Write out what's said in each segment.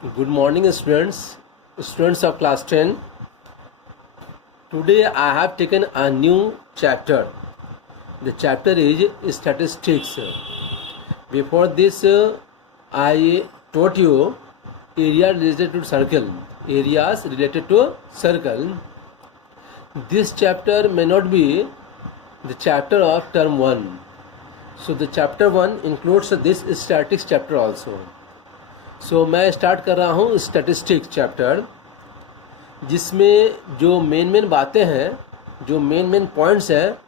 Good morning, students of class 10. Today I have taken a new chapter. The chapter is statistics. Before this, I taught you areas related to circle. This chapter may not be the chapter of term 1. So the chapter 1 includes this statistics chapter also. सो मैं start कर रहा हूँ statistics chapter, जिसमें जो main बातें हैं, जो main points हैं,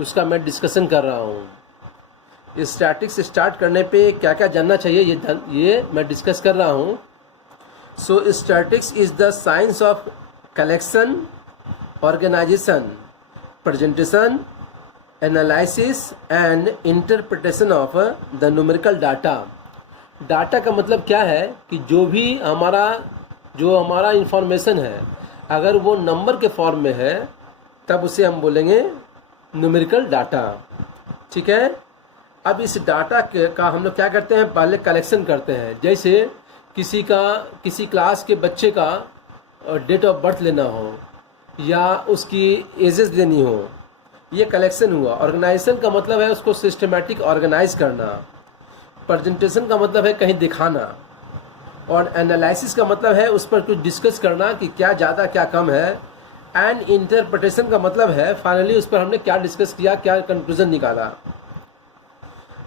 उसका मैं डिस्कशन कर रहा हूँ। स्टैटिस्टिक्स स्टार्ट करने पे क्या क्या जानना चाहिए ये मैं डिस्कस कर रहा हूँ। So statistics is the science of collection, organisation, presentation, analysis and interpretation of the numerical data. Data का मतलब क्या है कि जो हमारा इंफॉर्मेशन है, अगर वो नंबर के फॉर्म में है तब उसे हम बोलेंगे न्यूमेरिकल डाटा। ठीक है। अब इस डाटा का हम लोग क्या करते हैं, पहले कलेक्शन करते हैं। जैसे किसी क्लास के बच्चे का डेट ऑफ बर्थ लेना हो या उसकी एजेस लेनी हो, ये कलेक्शन हुआ। ऑर्गेनाइजेशन का मतलब है उसको सिस्टमेटिक ऑर्गेनाइज करना। प्रेजेंटेशन का मतलब है कहीं दिखाना। और एनालिसिस का मतलब है उस पर कुछ डिस्कस करना कि क्या ज़्यादा क्या कम है। एंड इंटरप्रिटेशन का मतलब है फाइनली उस पर हमने क्या डिस्कस किया, क्या कंक्लूजन निकाला।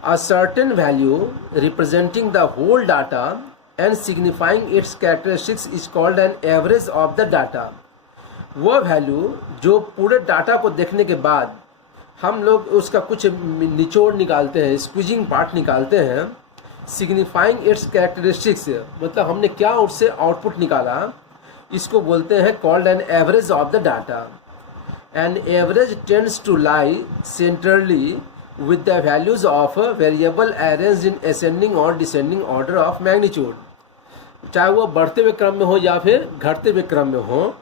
A certain value representing the whole data and signifying its characteristics is called an average of the data. वह वैल्यू जो पूरे डाटा को देखने के बाद हम लोग उसका कुछ निचोड़ निकालते हैं, स्क्वीजिंग पार्ट निकालते हैं। सिग्निफाइंग इट्स कैरेक्टरिस्टिक्स मतलब हमने क्या उससे आउटपुट निकाला, इसको बोलते हैं called an average of the data. An average tends to lie centrally with the values of variable arranged in ascending और डिसेंडिंग ऑर्डर ऑफ मैग्नीट्यूड। चाहे वो बढ़ते हुए क्रम में हो या फिर घटते हुए क्रम में हो,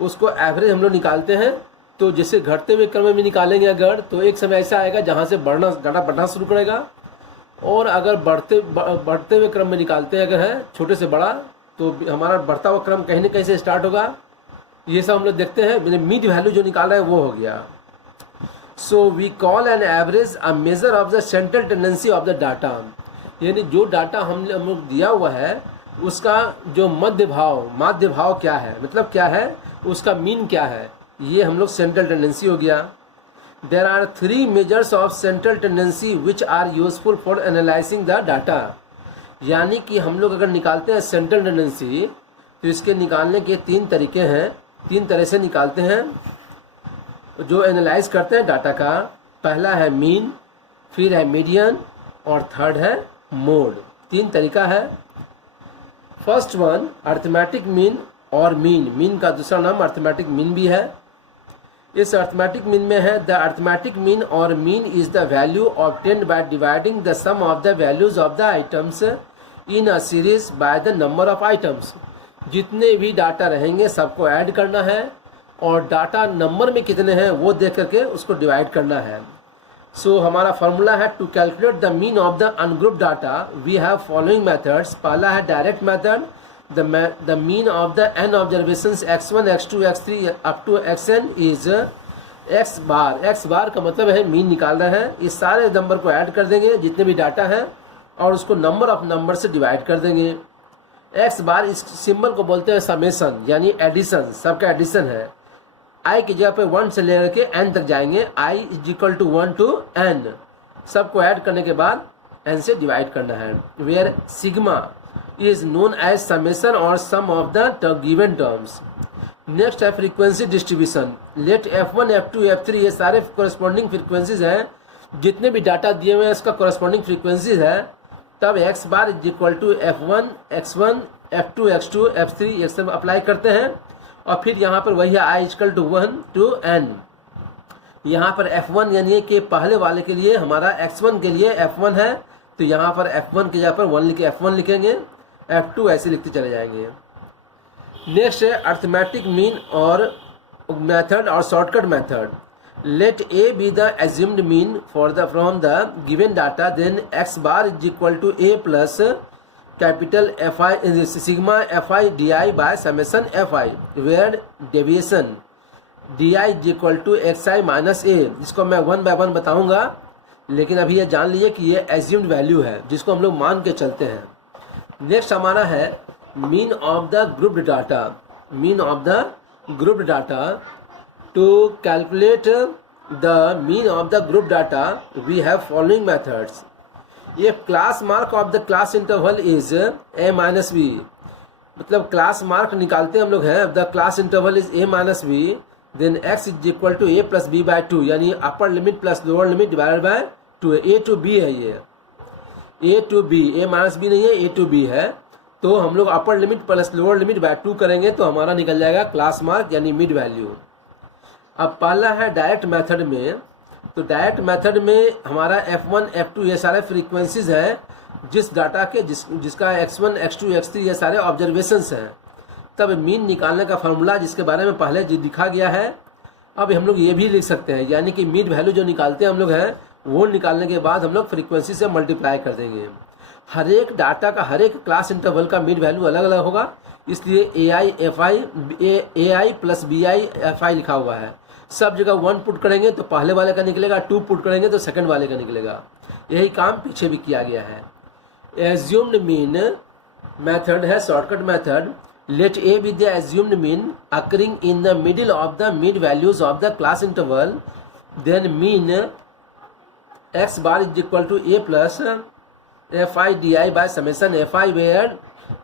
उसको एवरेज हम लोग निकालते हैं। तो जैसे घटते हुए क्रम में निकालेंगे अगर, तो एक समय ऐसा आएगा जहाँ से डाटा बढ़ना शुरू करेगा। और अगर बढ़ते हुए क्रम में निकालते हैं अगर है छोटे से बड़ा, तो हमारा बढ़ता हुआ क्रम कहीं न कहीं से स्टार्ट होगा। ये सब हम लोग देखते हैं। मीड वैल्यू जो निकाल रहा है वो हो गया। So we call an average a measure of the central tendency of the data. यानी जो डाटा हम लोग दिया हुआ है उसका जो माध्य भाव क्या है, मतलब क्या है, उसका मीन क्या है, ये हम लोग सेंट्रल टेंडेंसी हो गया। There are 3 measures of central tendency which are useful for analysing the data. यानी कि हम लोग अगर निकालते हैं सेंट्रल टेंडेंसी, तो इसके निकालने के 3 तरीके हैं। 3 तरह से निकालते हैं जो एनालाइज करते हैं डाटा का। पहला है मीन, फिर है मीडियन और थर्ड है मोड। 3 तरीका है। फर्स्ट वन अर्थमेटिक मीन और मीन का दूसरा नाम अर्थमेटिक मीन भी है। इस अर्थमेटिक मीन में है द अर्थमेटिक मीन और mean is the value obtained by dividing the sum of the values of the items in a series by the number of items. जितने भी डाटा रहेंगे सबको ऐड करना है और डाटा नंबर में कितने हैं वो देख करके उसको डिवाइड करना है। सो हमारा फॉर्मूला है to calculate the mean of the ungroup data we have following methods. पहला है direct method. The mean of the n observations x1, x2, x3 up to xn is x bar। x bar का मतलब है mean निकाल रहे हैं। इस सारे नंबर को ऐड कर देंगे जितने भी डाटा है और उसको नंबर ऑफ नंबर से डिवाइड कर देंगे। x बार इस सिंबल को बोलते हैं समेशन, यानी एडिशन, सबका एडिशन है। i की जगह पे 1 से लेकर के n तक जाएंगे। i is equal to 1 to n। सबको ऐड करने के बाद n से डिवाइड करना है। Where sigma is known as summation or sum of the given terms। Next है frequency distribution. Let f1, f2, f3 ये सारे कोरस्पॉन्डिंग फ्रीक्वेंसीज हैं। जितने भी डाटा दिए हुए हैं इसका कोरस्पॉन्डिंग फ्रीक्वेंसीज है। तब x bar is equal to f1, x1, f2, x2, f3 ये सब अप्लाई करते हैं। और फिर यहाँ पर वही है i equal to 1 to n। यहाँ पर f1 यानी कि पहले वाले के लिए हमारा x1 के लिए f1 है, तो यहाँ पर f1 की जगह पर 1 लिखे f1 लिखेंगे, f2 ऐसे लिखते चले जाएंगे। नेक्स्ट है अर्थमेटिक मीन और मेथड और shortcut method. let a be the assumed mean for the from the given data, then x bar is equal to a plus capital fi sigma fi di by summation fi where deviation di is equal to xi minus a। इसको मैं one by one बताऊंगा, लेकिन अभी ये जान लीजिए कि ये एज्यूम्ड वैल्यू है जिसको हम लोग मान के चलते हैं। नेक्स्ट हमारा है mean of the grouped data. Mean of the grouped data, to calculate the mean of the group data we have following methods. ये class mark of the class interval is a minus b, मतलब class mark निकालते हम लोग हैं, the class interval is a minus b, then x is equal to a plus b by two, यानी upper limit plus lower limit divided by to. a to b है, ये a to b, a minus B नहीं है, a to b है। तो हम लोग upper limit plus lower limit by two करेंगे तो हमारा निकल जाएगा क्लास मार्क यानी मिड वैल्यू। अब पहला है डायरेक्ट मेथड में, तो डायरेक्ट मेथड में हमारा f1 f2 ये सारे फ्रीक्वेंसीज हैं जिस डाटा के जिसका x1 x2 x3 ये सारे ऑब्जर्वेशंस हैं। तब मीन निकालने का फार्मूला जिसके बारे में पहले जो दिखा गया है, अब हम लोग ये भी लिख सकते हैं, यानी कि मिड वैल्यू जो निकालते हैं हम लोग हैं वो निकालने के बाद हम लोग फ्रीक्वेंसी से मल्टीप्लाई कर देंगे। हर एक डाटा का हर एक क्लास इंटरवल का मिड वैल्यू अलग अलग होगा, इसलिए ai प्लस bi लिखा हुआ है। सब जगह 1 पुट करेंगे तो पहले वाले का निकलेगा, 2 पुट करेंगे तो सेकंड वाले का निकलेगा। यही काम पीछे भी किया गया है। एज्यूम्ड मीन मेथड है shortcut method. Let A be the assumed mean occurring in the middle of the mid values of the class interval, then mean X bar is equal to A plus fi di by summation fi where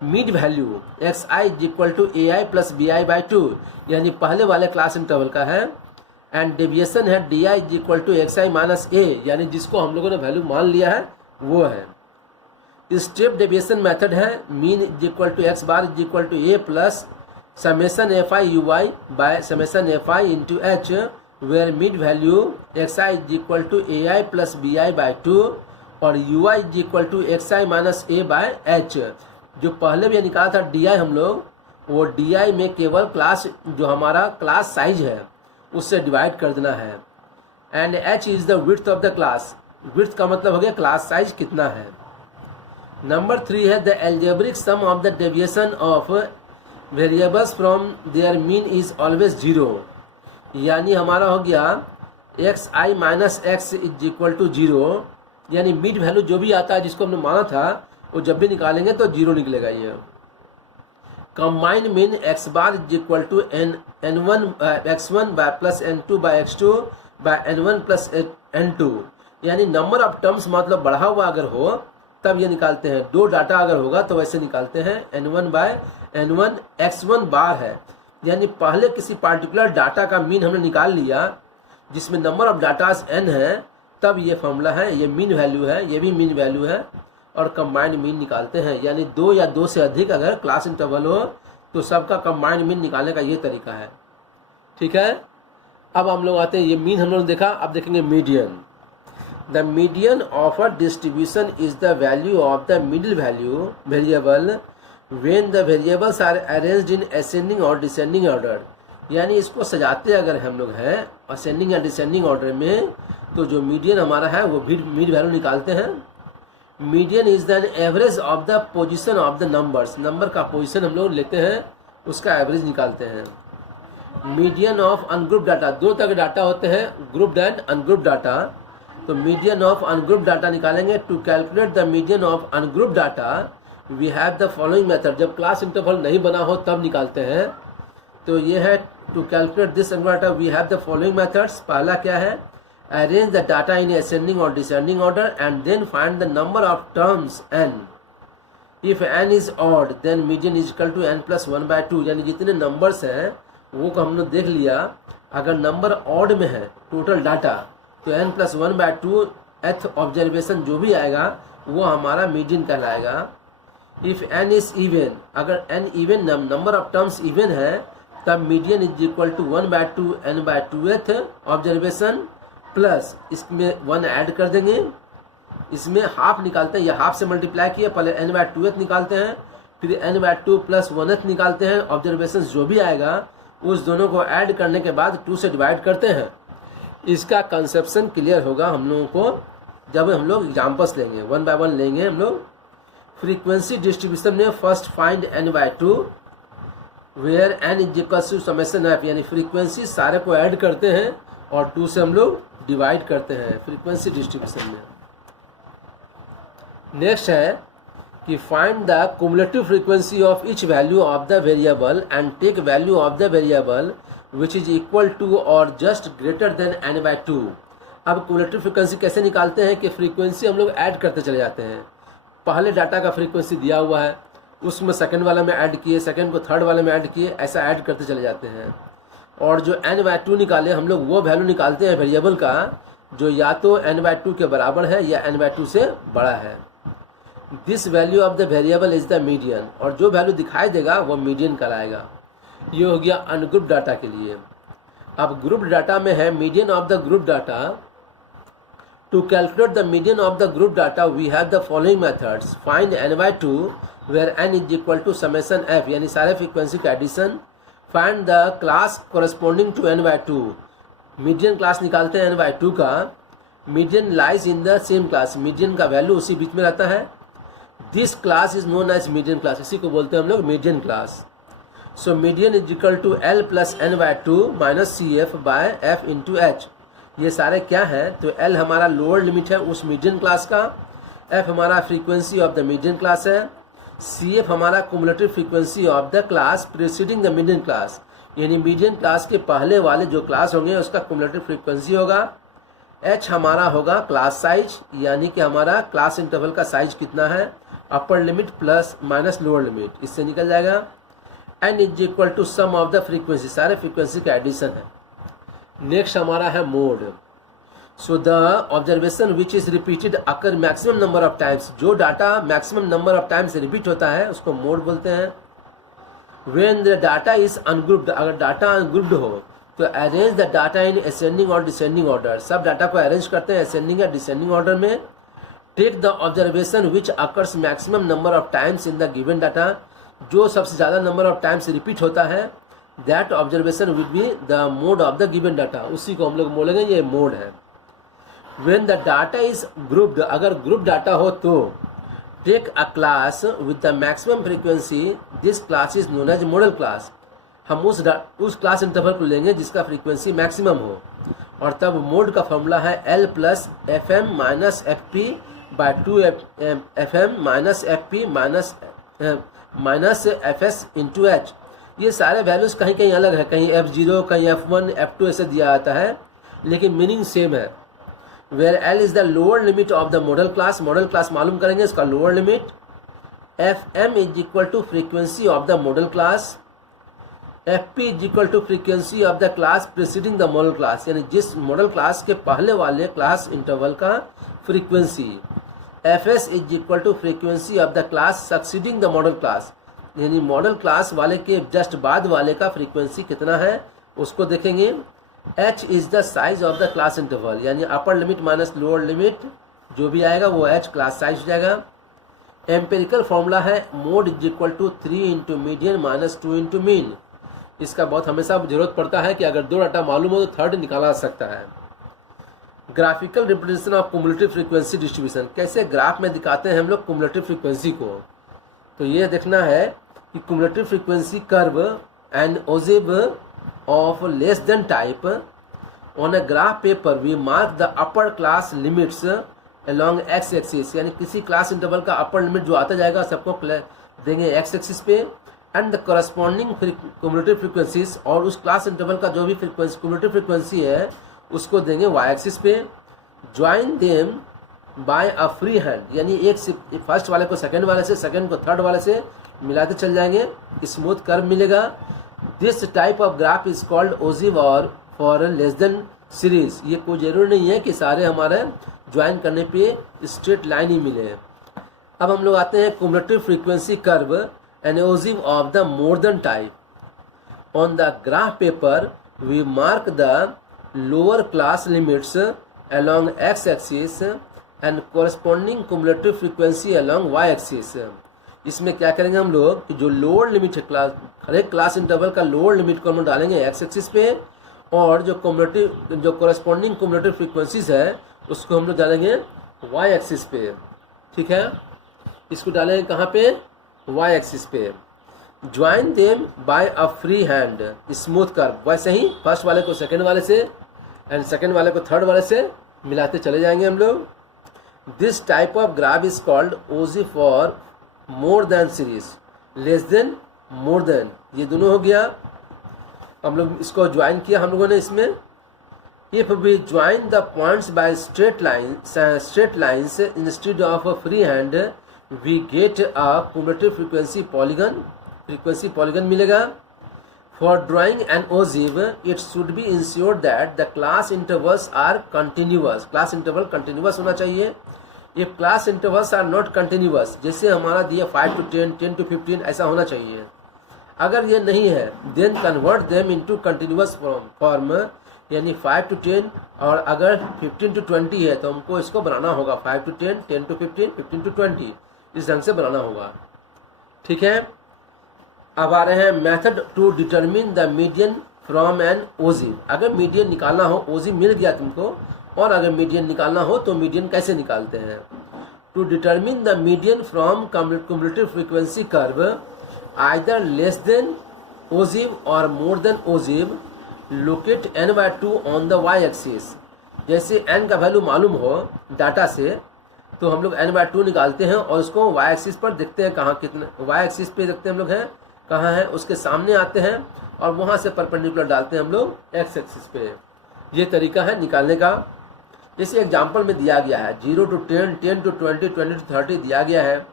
mid value xi is equal to ai plus bi by two, यानी पहले वाले class interval का है। And deviation है di is equal to xi minus a, यानी जिसको हम लोगों ने वैल्यू मान लिया है वो है। स्टेप डेविएशन मेथड है mean is equal to x bar is equal to a plus summation fi ui by summation fi into h where mid value xi is equal to ai plus bi by two और ui is equal to xi minus a by h। जो पहले भी निकाला था di हम लोग, वो di में केवल क्लास जो हमारा क्लास साइज है उससे डिवाइड कर देना है। And h is the width of the class. Width का मतलब हो गया क्लास साइज कितना है। नंबर 3 है the algebraic sum of the deviation of variables from their mean is always 0, यानी हमारा हो गया xi माइनस x इज इक्वल टू 0, यानी मिड वैल्यू जो भी आता है जिसको हमने माना था वो जब भी निकालेंगे तो 0 निकलेगा। ये combined mean x bar is equal to n1 x1 by plus n2 by x2 by n1 plus n2, यानी नंबर ऑफ टर्म्स मतलब बढ़ा हुआ अगर हो तब ये निकालते हैं। 2 डाटा अगर होगा तो वैसे निकालते हैं n1 बाय n1 x1 बार है, यानी पहले किसी पार्टिकुलर डाटा का मीन हमने निकाल लिया जिसमें नंबर ऑफ डाटास n है, तब ये फॉर्मूला है, ये मीन वैल्यू है, ये भी मीन वैल्यू है और कंबाइंड मीन निकालते हैं। यानी 2 या 2 से अधिक अगर क्लास इंटरवल हो तो सबका कंबाइंड मीन निकालने का ये तरीका है। ठीक है, अब हम लोग आते हैं, ये मीन हम लोग देखा, अब देखेंगे median. The median of a distribution is the value of the middle value variable when the variables are arranged in ascending और डिसेंडिंग ऑर्डर, यानी इसको सजाते अगर हम लोग हैं असेंडिंग या डिसेंडिंग ऑर्डर में तो जो मीडियन हमारा है वो मिड वैल्यू निकालते हैं। Median is the average of the position of the numbers, number का पोजीशन हम लोग लेते हैं उसका एवरेज निकालते हैं। मीडियन ऑफ अनग्रुप डाटा, 2 तरह के डाटा होते हैं, ग्रुप्ड एंड अनग्रुप डाटा। तो मीडियन ऑफ अनग्रुप डाटा निकालेंगे। To calculate the median of ungroup data we have the following method, जब क्लास इंटरवल नहीं बना हो तब निकालते हैं। तो ये है to calculate this ungroup data we have the following methods. पहला क्या है, arrange the data in ascending or descending order and then find the number of terms n. If n is odd then median is equal to n plus 1 by 2, यानी जितने numbers हैं वो को हमने देख लिया, अगर नंबर ऑड में है टोटल डाटा तो n plus 1 by 2 एथ ऑब्जर्वेशन जो भी आएगा वो हमारा मीडियन कहलाएगा। इफ n is even, अगर n even number of terms even है तब median is equal to 1 by 2 n by 2th observation plus इसमें 1 ऐड कर देंगे, इसमें हाफ निकालते हैं, या हाफ से मल्टीप्लाई किए, पहले n बाय 2th निकालते हैं, फिर n बाय 2 प्लस 1th निकालते हैं, ऑब्जर्वेशन जो भी आएगा उस दोनों को ऐड करने के बाद 2 से डिवाइड करते हैं। इसका कंसेप्शन क्लियर होगा हम लोगों को जब हम लोग एग्जाम्पल्स लेंगे, 1 by 1 लेंगे हम लोग। फ्रीक्वेंसी डिस्ट्रीब्यूशन में first find n/2 where n is equal to summation f, यानी फ्रीक्वेंसी सारे को ऐड करते हैं और 2 से हम लोग डिवाइड करते हैं फ्रीक्वेंसी डिस्ट्रीब्यूशन में। नेक्स्ट है कि find the cumulative frequency of each value of the variable and take value of the variable which is equal to और जस्ट ग्रेटर देन n/2। अब cumulative फ्रीक्वेंसी कैसे निकालते हैं कि फ्रीक्वेंसी हम लोग ऐड करते चले जाते हैं। पहले डाटा का फ्रीक्वेंसी दिया हुआ है, उसमें सेकंड वाले में ऐड किए, सेकंड को थर्ड वाले में ऐड किए, ऐसा ऐड करते चले जाते हैं। और जो n/2 निकाले हम लोग वो वैल्यू निकालते हैं वेरिएबल का जो या तो n/2 के बराबर है या n/2 से बड़ा है। This value of the variable is the median, और जो वैल्यू दिखाई देगा वो मीडियन कहलाएगा। ये हो गया अनग्रुप डाटा के लिए। अब ग्रुप डाटा में है median of the group data. To calculate the median of the group data we have the following methods. Find n/2 where n is equal to summation f, यानी सारे frequency का addition. Find the class corresponding to n/2, median class निकालते हैं n/2 का। Median lies in the same class, median का value उसी बीच में रहता है। This class is known as median class, इसी को बोलते हैं हम लोग median class. So median is equal to l plus n/2 minus CF by f into h। ये सारे क्या है, तो l हमारा लोअर लिमिट है उस मीडियन क्लास का, f हमारा frequency of the median class है, CF हमारा cumulative frequency of the class preceding the median class, यानी मीडियन क्लास के पहले वाले जो क्लास होंगे उसका क्युमुलेटिव फ्रीक्वेंसी होगा। h हमारा होगा क्लास साइज, यानी कि हमारा क्लास इंटरवल का साइज कितना है, upper limit plus minus lower limit, इससे निकल जाएगा। n is equal to sum of the frequency, सारे फ्रीक्वेंसी का एडिशन है। नेक्स्ट हमारा है mode. So the observation which is repeated occur maximum number of times, जो data maximum number of times repeat होता है उसको मोड बोलते हैं। When the data is ungrouped, अगर डाटा अनग्रुप्ड हो तो arrange the data in ascending और डिसेंडिंग ऑर्डर, सब डाटा को अरेंज करते हैं असेंडिंग या डिसेंडिंग ऑर्डर में। Take the observation which occurs maximum number of times in the given data, जो सबसे ज़्यादा नंबर ऑफ टाइम्स रिपीट होता है that observation will be the mode of the given data, उसी को हम लोग बोलेंगे ये मोड है। When the data is grouped, अगर ग्रुप डाटा हो तो take a class with the maximum frequency, this class is known as modal class. हम उस क्लास इंटरवल को लेंगे जिसका फ्रीक्वेंसी मैक्सिमम हो, और तब मोड का फॉर्मूला है L plus FM minus FP by 2FM minus FP minus FS into H। ये सारे वैल्यूज कहीं कहीं अलग है, कहीं F0 कहीं F1 F2 ऐसे दिया जाता है, लेकिन मीनिंग सेम है। Where L is the lower limit of the modal class, modal class मालूम करेंगे इसका lower limit. FM is equal to frequency of the modal class, FP is equal to frequency of the class preceding the modal class, यानी जिस modal class के पहले वाले class interval का frequency. FS is equal to frequency of the class succeeding the modal class, यानी model class वाले के just बाद वाले का फ्रीक्वेंसी कितना है उसको देखेंगे। H is the size of the class interval, यानी upper limit minus lower limit जो भी आएगा वो H क्लास साइज हो जाएगा। एम्पेरिकल फॉर्मूला है mode is equal to 3 into median minus 2 into mean. इसका बहुत हमेशा जरूरत पड़ता है कि अगर दो डाटा मालूम हो तो थर्ड निकाला जा सकता है। Graphical representation of cumulative frequency distribution, कैसे ग्राफ में दिखाते हैं हम लोग क्युमुलेटिव फ्रीक्वेंसी को, तो ये देखना है कि cumulative frequency curve and ogive of less than type on a graph paper we mark the upper class limits along x axis, यानी किसी क्लास इंटरवल का अपर लिमिट जो आता जाएगा सबको देंगे एक्स एक्सिस पे, and the corresponding cumulative frequencies, और उस क्लास इंटरवल का जो भी फ्रीक्वेंसी क्युमुलेटिव फ्रीक्वेंसी है उसको देंगे वाई एक्सिस पे। Join them by a free hand, यानी एक से फर्स्ट वाले को सेकंड वाले से, सेकंड को थर्ड वाले से मिलाते चल जाएंगे, स्मूथ कर्व मिलेगा। This type of graph is called ogive or for less than series. ये कोई जरूरी नहीं है कि सारे हमारे ज्वाइन करने पे स्ट्रेट लाइन ही मिले। अब हम लोग आते हैं cumulative frequency curve and ogive of the more than type. On the graph paper we mark the lower class limits along x axis and corresponding cumulative frequency along y axis। इसमें क्या करेंगे हम लोग कि जो लोअर लिमिट है class, हर एक class interval का लोअर लिमिट को हम डालेंगे x एक्सिस पे, और जो corresponding cumulative frequencies है उसको हम लोग डालेंगे y एक्सिस पे। ठीक है, इसको डालेंगे कहाँ पे, वाई एक्सिस पे। Join them by a free hand smooth curve, वैसे ही फर्स्ट वाले को सेकंड वाले से एंड सेकंड वाले को थर्ड वाले से मिलाते चले जाएंगे हम लोग। This type of graph is called OG for more than series, less than, more than, ये दोनों हो गया। हम लोग इसको ज्वाइन किया हम लोगों ने इसमें। If we join the points by straight lines instead of a free hand we get a cumulative frequency polygon मिलेगा। For drawing an ogive it should be ensure that the class intervals are continuous, class interval continuous होना चाहिए। If class intervals are not continuous, जैसे हमारा दिया 5 to 10, 10 to 15 ऐसा होना चाहिए। अगर ये नहीं है then convert them into continuous form, यानी 5 to 10, और अगर 15 to 20 है तो हमको इसको बनाना होगा 5 to 10, 10 to 15, 15 to 20, इस ढंग से बनाना होगा। ठीक है, अब आ रहे हैं method to determine the median from an ogive. अगर मीडियन निकालना हो, ओजिव मिल गया तुमको, और अगर मीडियन निकालना हो तो मीडियन कैसे निकालते हैं। To determine the median from cumulative frequency curve either less than ogive or more than ogive, locate n/2 on the y axis. जैसे n का वैल्यू मालूम हो डाटा से तो हम लोग n/2 निकालते हैं और उसको y एक्सिस पर देखते हैं कहाँ कितने, y एक्सिस पे देखते हैं हम लोग हैं कहाँ है, उसके सामने आते हैं और वहाँ से परपेंडिकुलर डालते हैं हम लोग x एक्सिस पे। ये तरीका है निकालने का। जैसे एग्जाम्पल में दिया गया है 0 to 10, 10 to 20, 20 to 30 दिया गया है।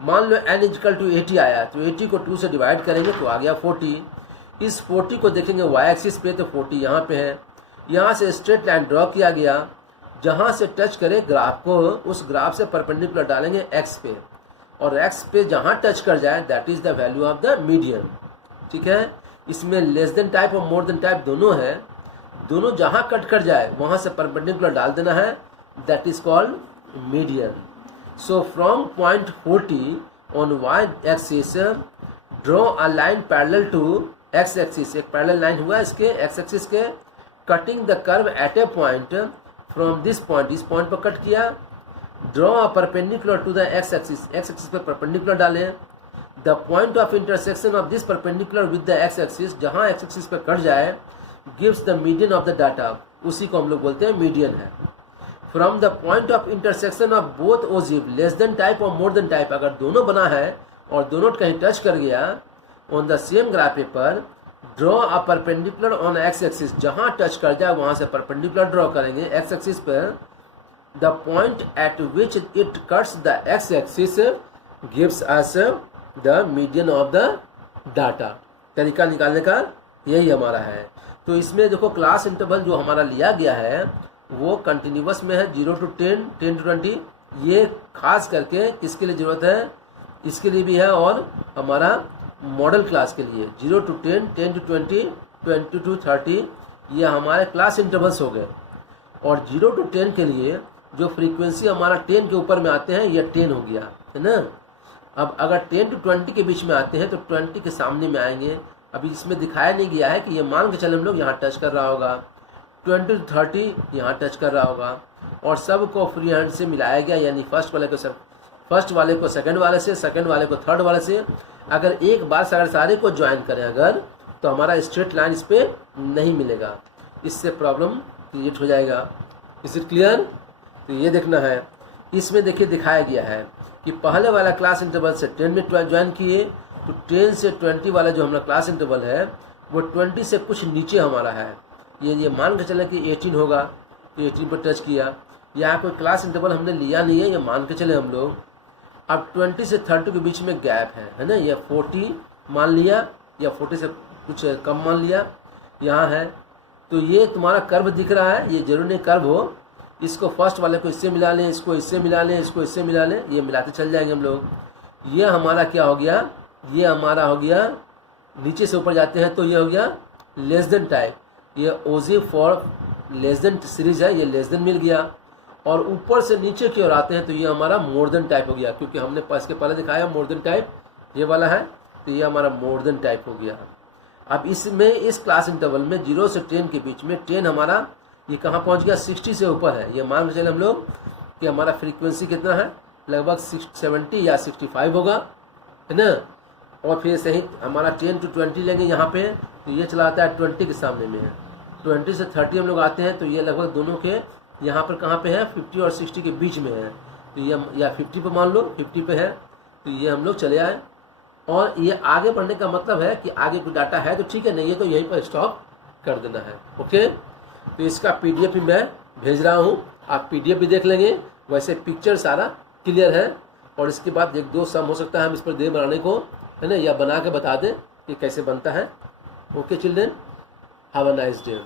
मान लो n = 80 आया तो 80 को 2 से डिवाइड करेंगे तो आ गया 40। इस 40 को देखेंगे y एक्सिस पे तो 40 यहाँ पे है। यहाँ से स्ट्रेट लाइन ड्रॉ किया गया, जहाँ से टच करे ग्राफ को उस ग्राफ से परपेंडिकुलर डालेंगे x पे, और x पे जहाँ टच कर जाए that is the value of the median. ठीक है, इसमें less than type or more than type दोनों है, दोनों जहाँ कट कर जाए वहाँ से परपेंडिकुलर डाल देना है, that is called median. So from point 40 on y axis draw a line parallel to x axis, एक पैरेलल लाइन हुआ इसके x एक्सिस के, cutting the curve at a point from this point, इस point पर cut किया। Draw a perpendicular to the x axis पे perpendicular डालें। The point of intersection of this perpendicular with the x axis, जहाँ x axis पे cut जाए gives the median of the data, उसी को हम लोग बोलते हैं मीडियन है। From the point of intersection of both ogive less than type or more than type, अगर दोनों बना है और दोनों कहीं टच कर गया on the same graph paper, draw a perpendicular on x axis, जहाँ टच कर जाए वहाँ से परपेंडिकुलर ड्रॉ करेंगे x एक्सिस पर। The point eight which it cuts the x axis gives us the median of the data. तरीका निकालने का यही हमारा है। तो इसमें देखो क्लास इंटरवल जो हमारा लिया गया है वो कंटिन्यूअस में है 0 to 10, 10 to 20। ये खास करके किसके लिए ज़रूरत है, इसके लिए भी है और हमारा मॉडल क्लास के लिए 0 to 10, 10 to 20, 20 to 30 ये हमारे क्लास इंटरवल्स हो गए। और 0 to 10 के लिए जो फ्रीक्वेंसी हमारा 10 के ऊपर में आते हैं ये 10 हो गया है ना। अब अगर 10 to 20 के बीच में आते हैं तो 20 के सामने में आएंगे। अभी इसमें दिखाया नहीं गया है कि ये मान के चले हम लोग यहाँ टच कर रहा होगा, 20 to 30 यहाँ टच कर रहा होगा, और सब को फ्री हैंड से मिलाया गया, यानी फर्स्ट वाले को सेकंड वाले से, सेकंड वाले को थर्ड वाले से। अगर एक बार अगर सारे को ज्वाइन करें अगर तो हमारा स्ट्रेट लाइन इस पर नहीं मिलेगा, इससे प्रॉब्लम क्रिएट हो जाएगा। Is it clear? तो ये देखना है। इसमें देखिए दिखाया गया है कि पहले वाला क्लास इंटरवल से 10 में ज्वाइन किए तो 10 से 20 वाला जो हमारा क्लास इंटरवल है वो 20 से कुछ नीचे हमारा है। ये मान के चले कि 18 होगा तो 18 पर टच किया। यहाँ कोई क्लास इंटरवल हमने लिया नहीं है, ये मान के चले हम लोग। अब 20 से 30 के बीच में गैप है ना, ये 40 मान लिया या 40 से कुछ कम मान लिया यहाँ है। तो ये तुम्हारा कर्व दिख रहा है, ये जरूर नहीं कर्व हो, इसको फर्स्ट वाले को इससे मिला लें, इसको इससे मिला लें, इसको इससे मिला लें, ये मिलाते चल जाएंगे हम लोग। ये हमारा क्या हो गया, ये हमारा हो गया नीचे से ऊपर जाते हैं तो ये हो गया लेस देन टाइप। ये ओजी फॉर लेस देन सीरीज है, ये लेस देन मिल गया। और ऊपर से नीचे की ओर आते हैं तो ये हमारा मोर देन टाइप हो गया, क्योंकि हमने इसके पहले दिखाया मोर देन टाइप ये वाला है, तो ये हमारा मोर देन टाइप हो गया। अब इसमें इस क्लास इंटरवल में 0 से 10 के बीच में 10 हमारा ये कहाँ पहुँच गया, 60 से ऊपर है। ये मान के चले हम लोग कि हमारा फ्रीक्वेंसी कितना है लगभग 70 या 65 होगा, है ना। और फिर सही हमारा 10 to 20 लेंगे यहाँ पे, तो ये चला आता है 20 के सामने में है। 20 से 30 हम लोग आते हैं, तो ये लगभग दोनों के यहाँ पर कहाँ पे है, 50 और 60 के बीच में है। तो ये या 50 पे मान लो, 50 पे है, तो ये हम लोग चले आए। और ये आगे बढ़ने का मतलब है कि आगे कोई डाटा है तो ठीक है, नहीं है तो यहीं पर स्टॉप कर देना है। ओके, तो इसका PDF भी मैं भेज रहा हूँ, आप PDF भी देख लेंगे। वैसे पिक्चर सारा क्लियर है, और इसके बाद 1-2 सम हो सकता है हम इस पर दे बनाने को, है ना, या बना के बता दें कि कैसे बनता है। Okay children, have a nice day.